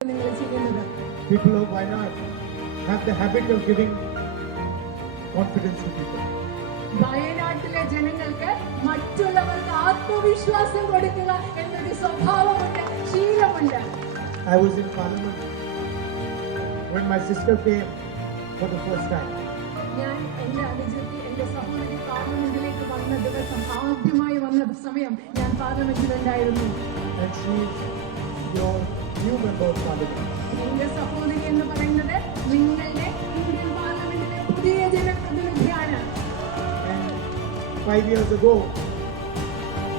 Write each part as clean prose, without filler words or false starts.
People of Wayanad have the habit of giving confidence to people. വയനാട്ടിലെ ജനങ്ങൾക്ക് മറ്റുള്ളവർക്ക് ആത്മവിശ്വാസം കൊടുക്കുക എന്നൊരു സ്വഭാവമുണ്ട്, ശീലമുണ്ട്. I was in Parliament when my sister came for the first time. ഞാൻ എന്റെ അനുജത്തി എന്റെ സഹോദരി പാർലമെന്റിലേക്ക് വന്ന ദിവസം, ആദ്യമായി വന്ന സമയം ഞാൻ പാർലമെന്റിലുണ്ടായിരുന്നു. And she is your new member of Parliament. എന്റെ സഹോദരി എന്ന് പറയുന്നത് നിങ്ങളുടെ ഇന്ത്യൻ പാർലമെന്റിലെ പുതിയ ജനപ്രതിനിധിയാണ്. And 5 years ago,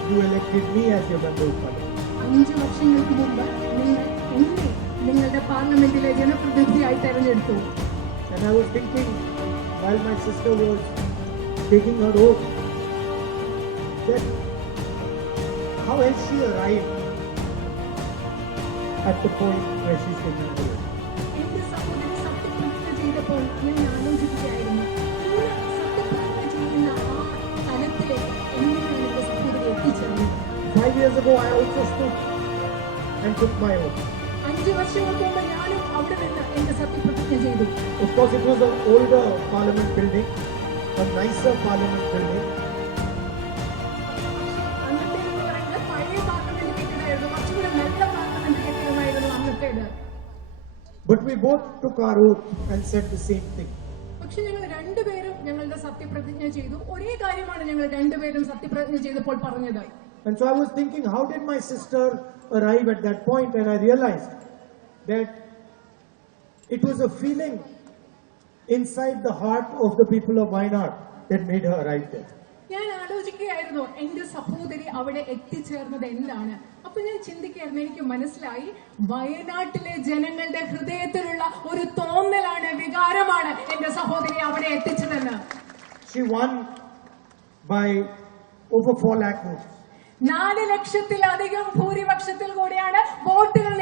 you elected me as your member of Parliament. 5 വർഷങ്ങൾക്ക് മുമ്പ് നിങ്ങൾ എന്നെ നിങ്ങളുടെ പാർലമെന്റിലെ ജനപ്രതിനിധിയായി തെരഞ്ഞെടുത്തു. And I was thinking, while my sister was taking her oath, that how has she arrived at the point where she's taking her oath? എന്റെ സഹോദരി സത്യപ്രതിജ്ഞ ചെയ്തപ്പോൾ ഞാൻ ആലോചിക്കുകയായിരുന്നു, സത്യപ്രതിജ്ഞ ചെയ്യുന്ന ആ തലത്തിലേക്ക് എങ്ങനെയാണ് എന്റെ സഹോദരി എത്തിച്ചേർന്നത്. 5 years ago, I also stood and took my oath. 5 വർഷങ്ങൾക്ക് മുമ്പ് ഞാനും അവിടെ നിന്ന് എന്റെ സത്യപ്രതിജ്ഞ ചെയ്തു. Of course, it was an older Parliament building, a nicer Parliament building. അന്നത്തെ എന്ന് പറയുന്നത് പഴയ പാർലമെന്റ് കെട്ടിടമായിരുന്നു, കുറച്ചുകൂടെ നല്ല parliament കെട്ടിടമായിരുന്നു അന്നത്തേത്. But we both took our oath and said the same thing. പക്ഷെ ഞങ്ങൾ രണ്ടുപേരും ഞങ്ങളുടെ സത്യപ്രതിജ്ഞ ചെയ്തു. ഒരേ കാര്യമാണ് ഞങ്ങൾ രണ്ടുപേരും സത്യപ്രതിജ്ഞ ചെയ്തപ്പോൾ പറഞ്ഞത്. And so I was thinking, how did my sister arrive at that point? And I realized that it was a feeling inside the heart of the people of Wayanad that made her arrive there. ഞാൻ ആലോചിക്കുകയായിരുന്നു എന്റെ സഹോദരി അവിടെ എത്തിച്ചേർന്നത് എന്താണ്. അപ്പൊ ഞാൻ ചിന്തിക്കുകയായിരുന്നു, എനിക്ക് മനസ്സിലായി വയനാട്ടിലെ ജനങ്ങളുടെ ഹൃദയത്തിലുള്ള ഒരു തോന്നലാണ്, വികാരമാണ് എന്റെ സഹോദരി അവിടെ എത്തിച്ചതെന്ന്. She won by over 4 lakh votes. 4 ലക്ഷത്തിലധികം ഭൂരിപക്ഷത്തിൽ കൂടിയാണ് വോട്ടുകൾ